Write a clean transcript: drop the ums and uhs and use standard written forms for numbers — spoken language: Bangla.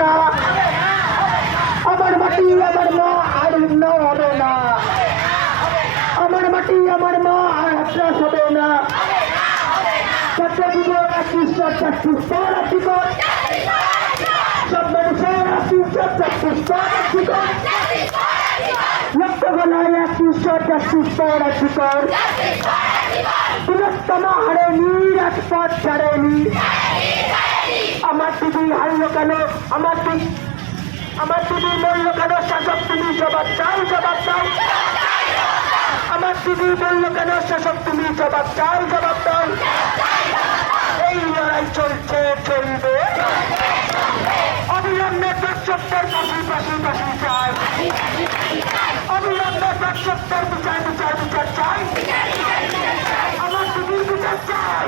না, আমার মাটি আমার মা আর ভিন্ন হবে না, আমার মাটি আমার মা আর আশ্বাস হবে না। ছাত্র জীবন ঈশ্বর চাকরির পর জীবন, সব মানুষের ঈশ্বর চাকরির পর জীবন, লক্ষ গলায় এক ঈশ্বর চাকরির পর জীবন, বৃহত্তম হারেনি রাজপথ ছাড়েনি। আমার দিদি হারলো কেন, আমার দিদি বলল কেন, শাসক তুমি জবাব চাও, জবাব দাও। আমার দিদি বলল কেন, শাসক তুমি জবাব চাও, জবাব দাও। এই লড়াই চলছে, চলবে অবিলম্বে দর্শকদের পাশে পাশে পাশে চাই, অবিলম্বে দর্শকদের বিচার বিচার বিচার চাই, আমার দিদির বিচার চাই।